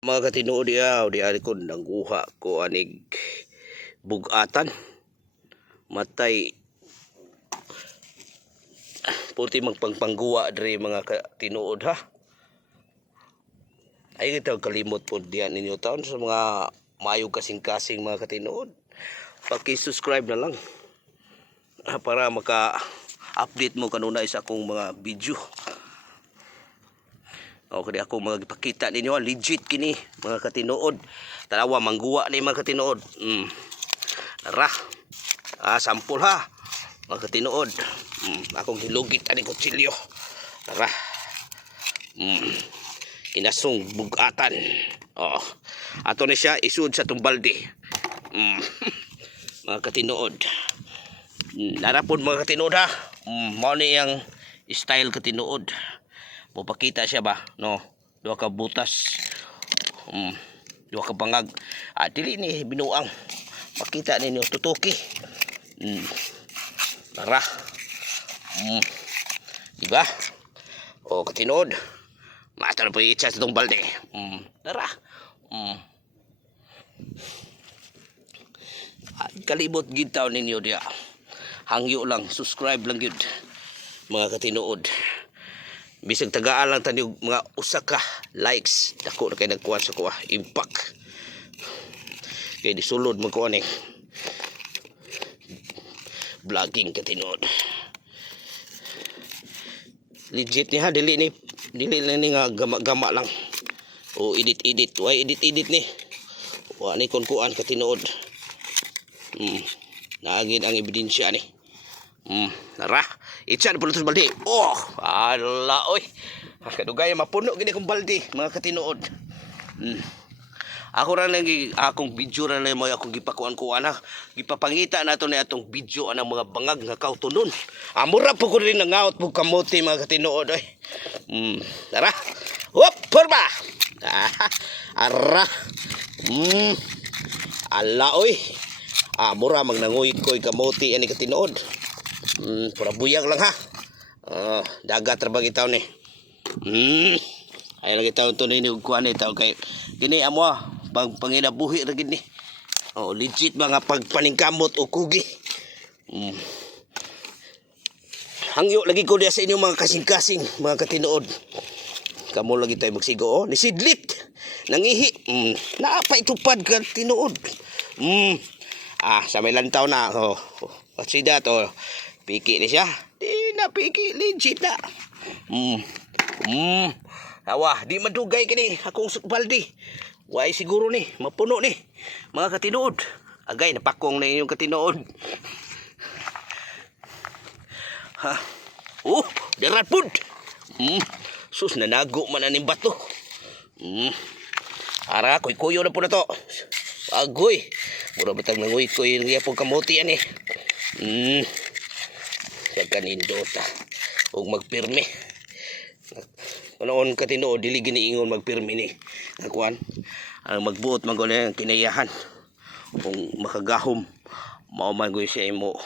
Mga katinuod di alikod nang guha ko anig bugatan matay puti magpangpangguwa diri mga katinuod ha. Ay kita kalimot po diyan ninyo taon sa mga mayo kasing-kasing mga katinuod. Paki-subscribe na lang para maka-update mo kanunay sa akong mga video. O kani ako mga ipakita ninyo legit kini mga katinuod. Tanawa mangguwa ni mga katinuod. Tara. Sampol ha mga katinuod. Akong hilugit ani kutsilyo. Tara. Kinasong bugatan. Ato na siya isud sa tumbalde. Mga katinuod. Narapod mga katinuod ha. Mao ni ang style katinuod. Mupakita siya ba no, duha ka butas, duha ka bangag, dili ni binuang makita ninyo tutuki. Tara. Diba o katinuod mata na po itsa sa itong balde. Tara. Kalibot gid taon ninyo diya, hangyo lang, subscribe lang gid mga katinuod. Bisag tagaan lang tani mga usa ka likes dako na kay nagkuha sa kuha impact kay di sulod mo ko ani vlogging katinuod. Legit ni ha, dili na ni nga gama lang o edit way edit ni wa ni kuan katinuod. Naagid ang ebidensya ni. Tara, itsa na pulutos balde. Ala oy. Kadugay mapuno gini kong balde mga katinuod. Ako ra lang akong video ra lang mo akong gipakuan-kuan ha. Gipapangita nato ni atong video anang mga bangag nga kautunon. Amura po ko rin nangaot po kamote mga katinuod oy. Tara. Hop, porba. Ara. Ala oy. Mura magnanguyit ko'y kamote ani katinuod. Pura buyag lang ha. Dagat ra bang itaw ni. Ay lagi taon to ni kuan ni taw kay kini amo pag panginabuhi ra gid ni. Legit mga pagpaningkamot o kugi. Hangyo lagi ko diya sa inyo mga kasing-kasing mga katinuod. Kamo lagi tayo magsigo ni sidlit. Nangihi. Naapay tupad ka tinuod. Sa may lantaw na. What's that? Piki ni siya. Di na piki. Legit na. Awa, di madugay kini akong baldi. Way siguro ni. Mapuno ni. Mga katinuod. Agay, napakong na inyong katinuod. Darat pud. Sus, nanago man aning bato. Ara, kuy-kuyo na po na to. Agoy. Mura batang nanguy ko yung po kamuti yan eh. Sa kanindota og magpirme noon katinuod dili giniingon magpirme ni nakuan ang magbuot maguli ang kinayahan kung makagahom mao man gyud siya imo